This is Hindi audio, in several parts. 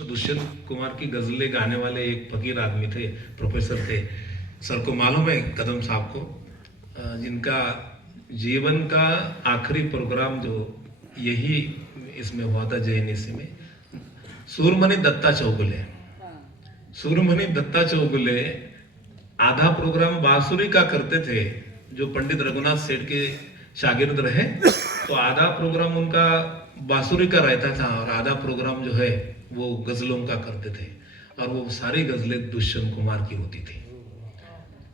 दुष्यंत कुमार की गजलें गाने वाले एक फकीर आदमी थे, प्रोफेसर थे। सर को मालूम है, कदम साहब को, जिनका जीवन का आखिरी प्रोग्राम जो यही इसमें हुआ था जेएनएससी में। सूरमणि दत्ता चौगुले, सूरमणि दत्ता चौगुले आधा प्रोग्राम बांसुरी का करते थे, जो पंडित रघुनाथ सेठ के शागिर्द रहे, तो आधा प्रोग्राम उनका बांसुरी का रहता था और आधा प्रोग्राम जो है वो गजलों का करते थे, और वो सारी गजलें दुष्यंत कुमार की होती थी।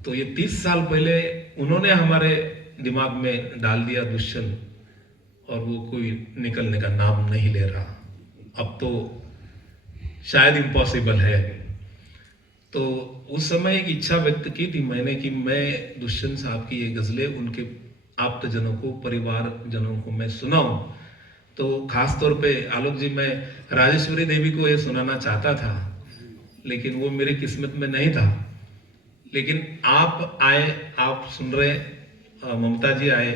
तो ये 30 साल पहले उन्होंने हमारे दिमाग में डाल दिया दुष्यंत, और वो कोई निकलने का नाम नहीं ले रहा। अब तो शायद इम्पॉसिबल है। तो उस समय एक इच्छा व्यक्त की थी मैंने कि मैं दुष्यंत साहब की ये गजलें उनके आप्तजनों को, परिवार जनों को मैं सुनाऊं। तो खास तौर पे आलोक जी, मैं राजेश्वरी देवी को ये सुनाना चाहता था, लेकिन वो मेरी किस्मत में नहीं था। लेकिन आप आए, आप सुन रहे, ममता जी आए,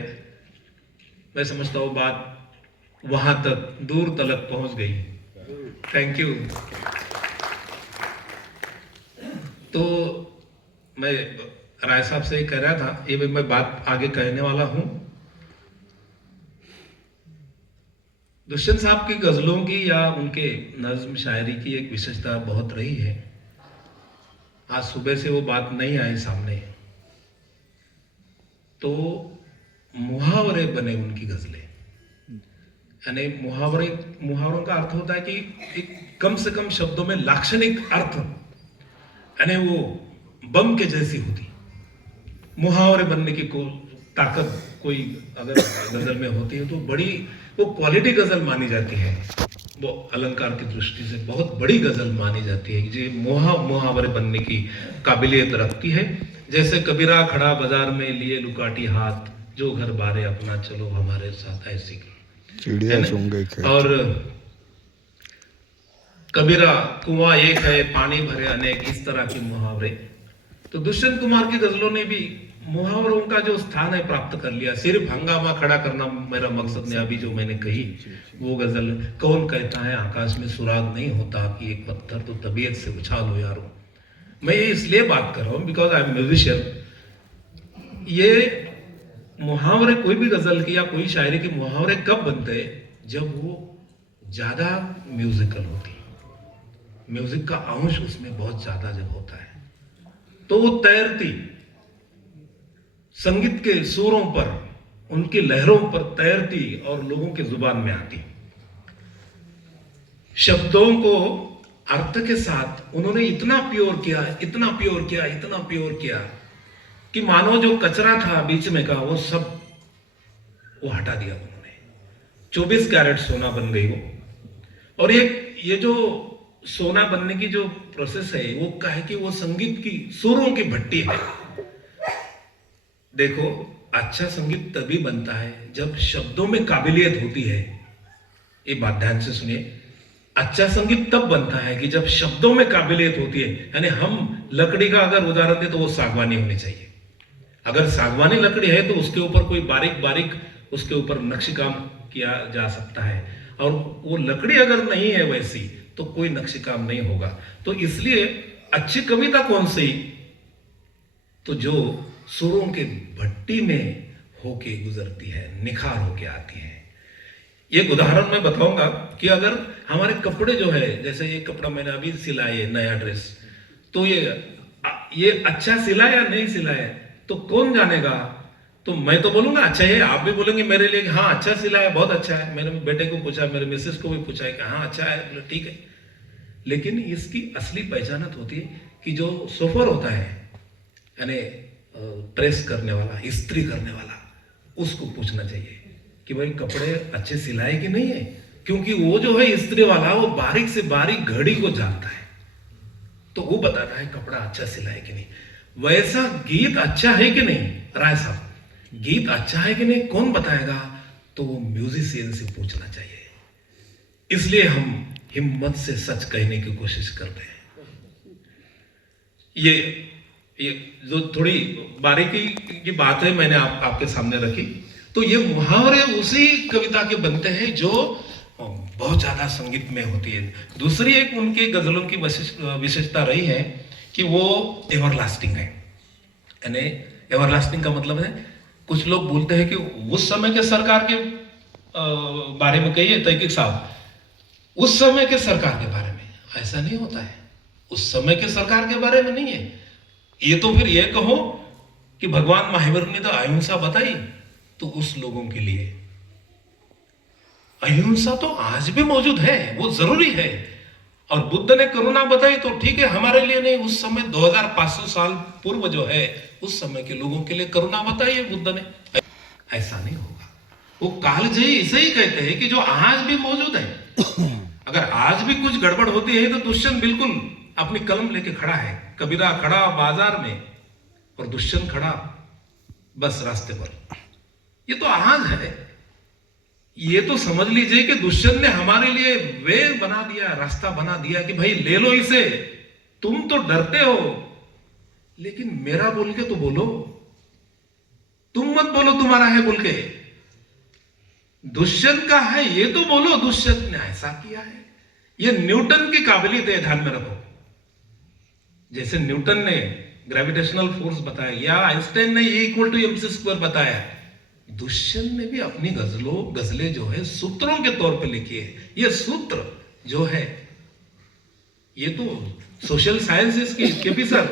मैं समझता हूँ बात वहां तक दूर तलक पहुंच गई। Thank you. तो मैं राय साहब से कह रहा था, ये मैं बात आगे कहने वाला हूं। दुष्यंत साहब की गजलों की या उनके नज्म शायरी की एक विशेषता बहुत रही है। आज सुबह से वो बात नहीं आई सामने। तो मुहावरे बने उनकी गजलें, यानी मुहावरों का अर्थ होता है कि एक कम से कम शब्दों में लाक्षणिक अर्थ, यानी वो बम के जैसी होती। मुहावरे बनने की ताकत कोई अगर गजल में होती है तो बड़ी वो क्वालिटी गजल मानी जाती है, वो अलंकार की दृष्टि से बहुत बड़ी गजल मानी जाती है, जो मुहावरे बनने की काबिलियत रखती है। जैसे कबीरा खड़ा बाजार में लिए लुकाटी हाथ, जो घर बारे अपना चलो हमारे साथ, ऐसी चिड़िया सुन गई। और कबीरा कुआं एक है पानी भरे अनेक, इस तरह के मुहावरे। तो दुष्यंत कुमार की गजलों ने भी मुहावरों का जो स्थान है प्राप्त कर लिया। सिर्फ हंगामा खड़ा करना मेरा मकसद नहीं। अभी जो मैंने कही वो गजल, कौन कहता है आकाश में सुराग नहीं होता, कि एक पत्थर तो तबीयत से उछाल हो यारो। मैं ये इसलिए बात कर रहा हूं बिकॉज आई एम म्यूजिशियन। ये मुहावरे, कोई भी गजल की या कोई शायरी के मुहावरे कब बनते हैं? जब वो ज्यादा म्यूजिकल होती, म्यूजिक का अंश उसमें बहुत ज्यादा जब होता है, तो वो तैरती संगीत के सुरों पर, उनकी लहरों पर तैरती और लोगों के जुबान में आती। शब्दों को अर्थ के साथ उन्होंने इतना प्योर किया, इतना प्योर किया, इतना प्योर किया कि मानो जो कचरा था बीच में का वो सब वो हटा दिया उन्होंने। 24 कैरेट सोना बन गई वो। और ये जो सोना बनने की जो प्रोसेस है, वो क्या है कि वो संगीत की सुरों की भट्टी है। देखो, अच्छा संगीत तभी बनता है जब शब्दों में काबिलियत होती है। ये बात ध्यान से सुनिए। अच्छा संगीत तब बनता है कि जब शब्दों में काबिलियत होती है। यानी हम लकड़ी का अगर उदाहरण दें तो वो सागवानी होनी चाहिए। अगर सागवानी लकड़ी है तो उसके ऊपर कोई बारीक बारीक उसके ऊपर नक्शी काम किया जा सकता है, और वो लकड़ी अगर नहीं है वैसी तो कोई नक्शी काम नहीं होगा। तो इसलिए अच्छी कविता कौन सी? तो जो सुरों के भट्टी में होके गुजरती है, निखार होके आती है। एक उदाहरण मैं बताऊंगा कि अगर हमारे कपड़े जो है, जैसे ये कपड़ा मैंने अभी सिला है, नया ड्रेस, तो ये अच्छा सिला या नहीं सिला है तो कौन जानेगा? तो मैं तो बोलूंगा अच्छा है, आप भी बोलेंगे मेरे लिए हाँ अच्छा सिला है, बहुत अच्छा है। मैंने बेटे को पूछा, मेरे मिसेस को भी पूछा है कि हाँ अच्छा है, बोले ठीक है। लेकिन इसकी असली पहचानत होती है कि जो सोफर होता है, यानी प्रेस करने वाला, इस्त्री करने वाला, उसको पूछना चाहिए कि भाई कपड़े अच्छे सिलाए कि नहीं है। क्योंकि वो जो है इस्त्री वाला, वो बारीक से बारीक घड़ी को जानता है, तो वो बताता है कपड़ा अच्छा सिलाए कि नहीं। वैसा गीत अच्छा है कि नहीं, राय साहब, गीत अच्छा है कि नहीं कौन बताएगा? तो वो म्यूजिशियन से पूछना चाहिए। इसलिए हम हिम्मत से सच कहने की कोशिश करते हैं। ये जो थोड़ी बारीकी की बात है मैंने आपके सामने रखी। तो ये मुहावरे उसी कविता के बनते हैं जो बहुत ज्यादा संगीत में होती है। दूसरी एक उनकी गजलों की विशेषता रही है कि वो एवरलास्टिंग है। यानी एवरलास्टिंग का मतलब है, कुछ लोग बोलते हैं कि उस समय के सरकार के बारे में कहिए तहकीक साहब, उस समय के सरकार के बारे में। ऐसा नहीं होता है, उस समय के सरकार के बारे में नहीं है ये। तो फिर ये कहो कि भगवान महावीर ने तो अहिंसा बताई, तो उस लोगों के लिए अहिंसा तो आज भी मौजूद है, वो जरूरी है। और बुद्ध ने करुणा बताई तो ठीक है, हमारे लिए नहीं, उस समय 2500 साल पूर्व जो है उस समय के लोगों के लिए करुणा बताई है बुद्ध ने। ऐसा नहीं होगा। वो कालजयी इसे ही कहते हैं कि जो आज भी मौजूद है। अगर आज भी कुछ गड़बड़ होती है तो दुष्यंत बिल्कुल अपनी कलम लेके खड़ा है। कबीरा खड़ा बाजार में और दुष्यंत खड़ा बस रास्ते पर। ये तो आज है। ये तो समझ लीजिए कि दुष्यंत ने हमारे लिए वे बना दिया, रास्ता बना दिया कि भाई ले लो इसे। तुम तो डरते हो, लेकिन मेरा बोल के तो बोलो, तुम मत बोलो तुम्हारा है बोल के। दुष्यंत का है ये तो बोलो, दुष्यंत ने ऐसा किया है। ये न्यूटन की काबिलियत है, ध्यान में रखो। जैसे न्यूटन ने ग्रेविटेशनल फोर्स बताया या आइंस्टाइन ने E = mc² बताया, दुष्यंत ने भी अपनी गजलें जो है सूत्रों के तौर पे लिखी है। ये सूत्र जो है, ये तो सोशल साइंसेस की केपी सर,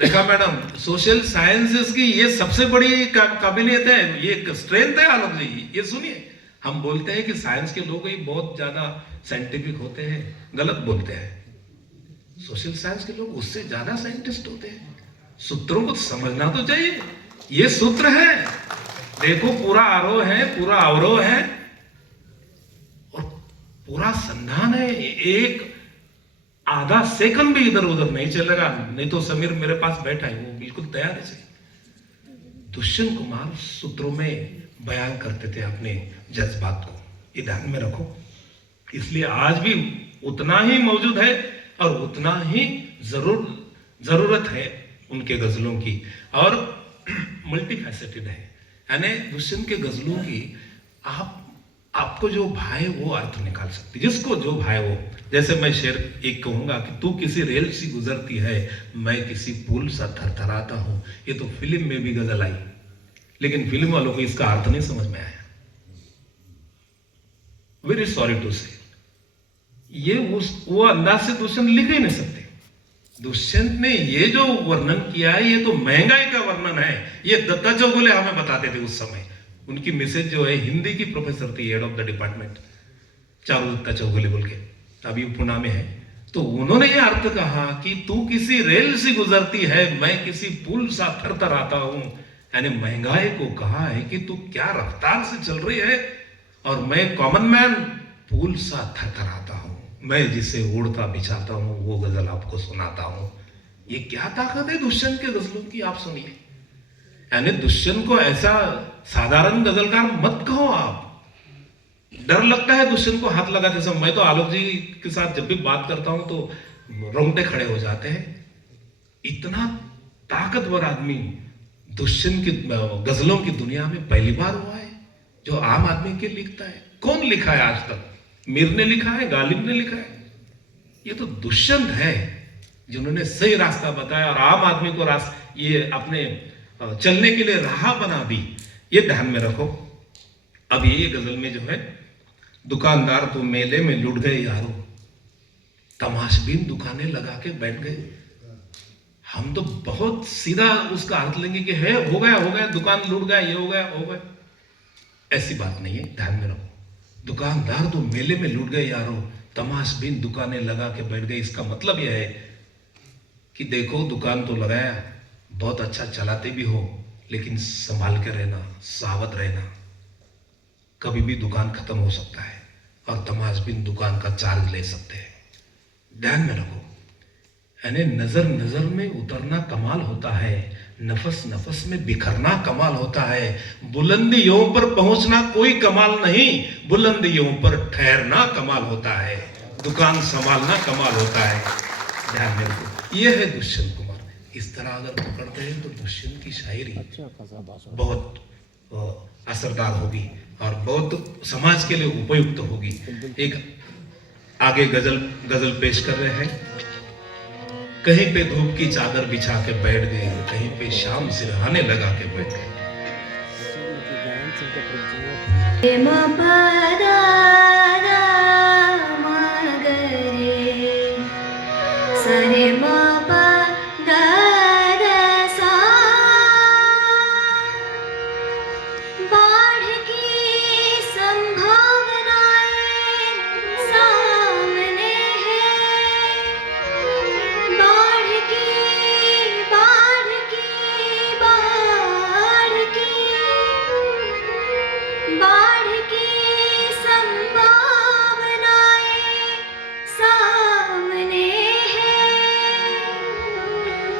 देखा मैडम, सोशल साइंसेस की ये सबसे बड़ी काबिलियत है, ये स्ट्रेंथ है आलोक जी। ये सुनिए, हम बोलते हैं कि साइंस के लोग ही बहुत ज्यादा साइंटिफिक होते हैं, गलत बोलते हैं। सोशल साइंस के लोग उससे ज्यादा साइंटिस्ट होते हैं। सूत्रों को समझना तो चाहिए। ये सूत्र है, देखो पूरा आरोह है, पूरा अवरोह है और पूरा संधान है। एक आधा सेकंड भी इधर उधर नहीं चलेगा। नहीं तो समीर मेरे पास बैठा है, वो बिल्कुल तैयार है। दुष्यंत कुमार सूत्रों में बयान करते थे अपने जज्बात को, ये ध्यान में रखो। इसलिए आज भी उतना ही मौजूद है और उतना ही जरूरत है उनके गजलों की। और मल्टीफैसेटेड है, यानी दुष्यंत के गजलों की आपको जो भाए वो अर्थ निकाल सकती, जिसको जो भाए वो। जैसे मैं शेर एक कहूंगा कि तू किसी रेल सी गुजरती है, मैं किसी पुल सा थरथराता हूं। ये तो फिल्म में भी गजल आई, लेकिन फिल्म वालों को इसका अर्थ नहीं समझ में आया। वेरी सॉरी टू से, ये वो अंदाज से दुष्यंत लिख ही नहीं सकते। दुष्यंत ने ये जो वर्णन किया है, ये तो महंगाई का वर्णन है। ये दत्ता चौगुले हमें बताते थे उस समय। उनकी मिसेज जो है हिंदी की प्रोफेसर थी, head of the department, Charu Datta Chougule बोल के, अभी पुणे में है। तो उन्होंने ये अर्थ कहा कि तू किसी रेल से गुजरती है, मैं किसी पुल सा थरथराता हूं। यानी महंगाई को कहा है कि तू क्या रफ्तार से चल रही है, और मैं कॉमन मैन पुल सा थरथराता हूं। मैं जिसे उड़ता बिछाता हूं वो गजल आपको सुनाता हूं। ये क्या ताकत है दुष्यंत के गजलों की, आप सुनिए। यानी दुष्यंत को ऐसा साधारण गजलकार मत कहो आप। डर लगता है दुष्यंत को हाथ लगाते समय। मैं तो आलोक जी के साथ जब भी बात करता हूं तो रोंगटे खड़े हो जाते हैं। इतना ताकतवर आदमी दुष्यंत की गजलों की दुनिया में पहली बार हुआ है, जो आम आदमी के लिखता है। कौन लिखा है आज तक? मीर ने लिखा है, गालिब ने लिखा है। ये तो दुष्यंत है जिन्होंने सही रास्ता बताया और आम आदमी को ये अपने चलने के लिए राह बना दी। ये ध्यान में रखो। अब ये गजल में जो है, दुकानदार तो मेले में लुट गए यारो, तमाशबीन दुकानें लगा के बैठ गए। हम तो बहुत सीधा उसका अर्थ लेंगे कि है हो गया, दुकान लूट गया, ये हो गया। ऐसी बात नहीं है, ध्यान में रखो। दुकानदार तो मेले में लूट गए यारो, तमाशबीन दुकानें लगा के बैठ गए। इसका मतलब यह है कि देखो दुकान तो लगाया, बहुत अच्छा चलाते भी हो, लेकिन संभाल के रहना, सावध रहना। कभी भी दुकान खत्म हो सकता है और तमाशबीन दुकान का चार्ज ले सकते हैं। ध्यान में रखो। यानी नजर नजर में उतरना कमाल होता है, नफस नफस में बिखरना कमाल होता है। बुलंदियों पर पहुंचना कोई कमाल नहीं, बुलंदियों पर ठहरना कमाल होता है। दुकान संभालना कमाल होता है। ध्यान में रखो। यह है दुष्यंत कुमार। इस तरह अगर पकड़ते हैं तो दुष्यंत की शायरी बहुत असरदार होगी। और बहुत समाज के लिए उपयुक्त होगी। एक आगे गजल पेश कर रहे हैं। कहीं पे धूप की चादर बिछा के बैठ गए, कहीं पे शाम सिरहाने लगा के बैठ गए। सरे म प ग रे सा। बाढ़ की संभावनाएं सामने है। बाढ़ की बाढ़ की बाढ़ की बाढ़ की संभावनाएं सामने है।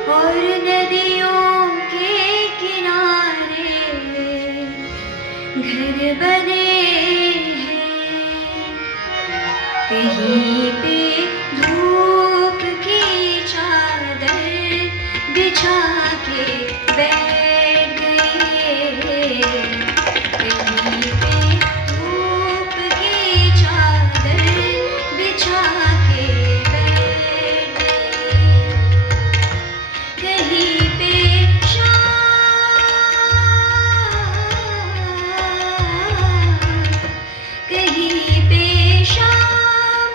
और नदियों के किनारे घर बने हैं। कहीं पे धूप की चादर बिछा के बैठ गए। कहीं पे धूप की चादर बिछा के बैठ गए। कहीं पे शाम, कहीं पे शाम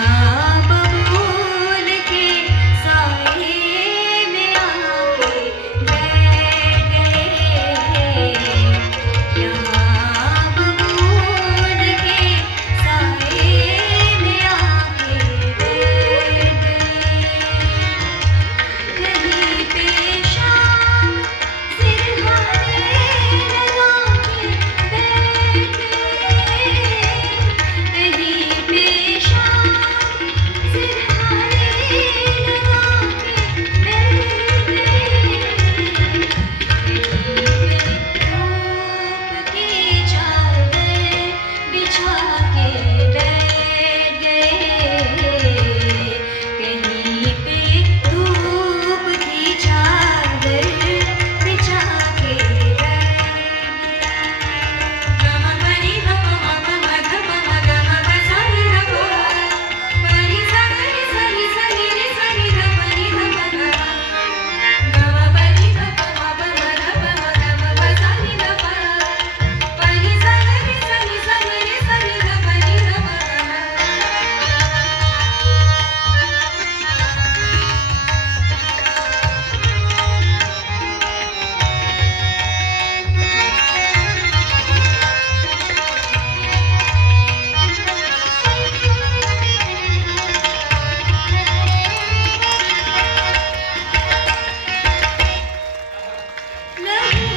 यहाँ बबूल के साए में आके बैठ गए, यहाँ बबूल के साए में आके बैठ गए। कहीं पे शाम सिरहाने लगा के बैठ गए, कहीं पे शाम सिरहाने लगा के बैठ गए, धूप की चादर बिछा के बैठ गए, कहीं पे धूप की चादर बिछा के बैठ गए।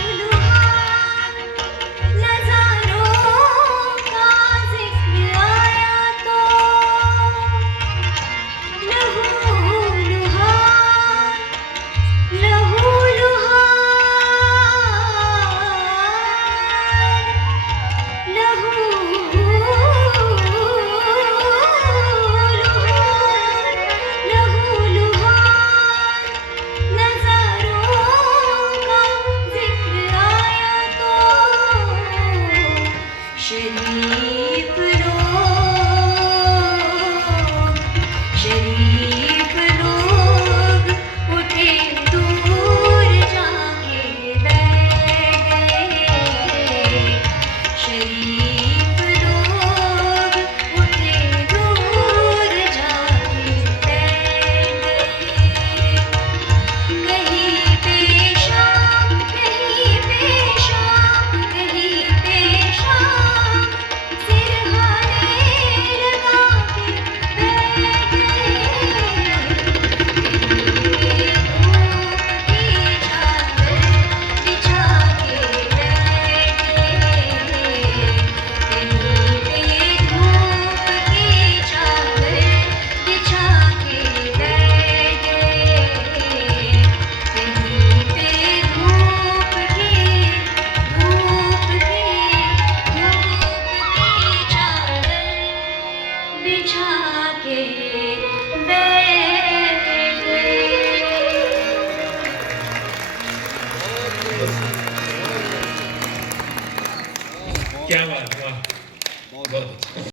लहूलुहान नज़ारों का ज़िक्र आया तो, लहूलुहान लहूलुहान नज़ारों का ज़िक्र आया तो, शरीफ लोग उठे दूर जाके बैठ गए, शरीफ लोग उठे दूर जाके बैठ गए, कहीं पे शाम कहीं पे शाम कहीं पे शाम सिरहाने लगा के बैठ गए, कहीं पे धूप की चादर बिछा के बैठ गए, कहीं पे धूप की चादर बिछा के बैठ गए। क्या बात, वाह, बहुत अच्छा।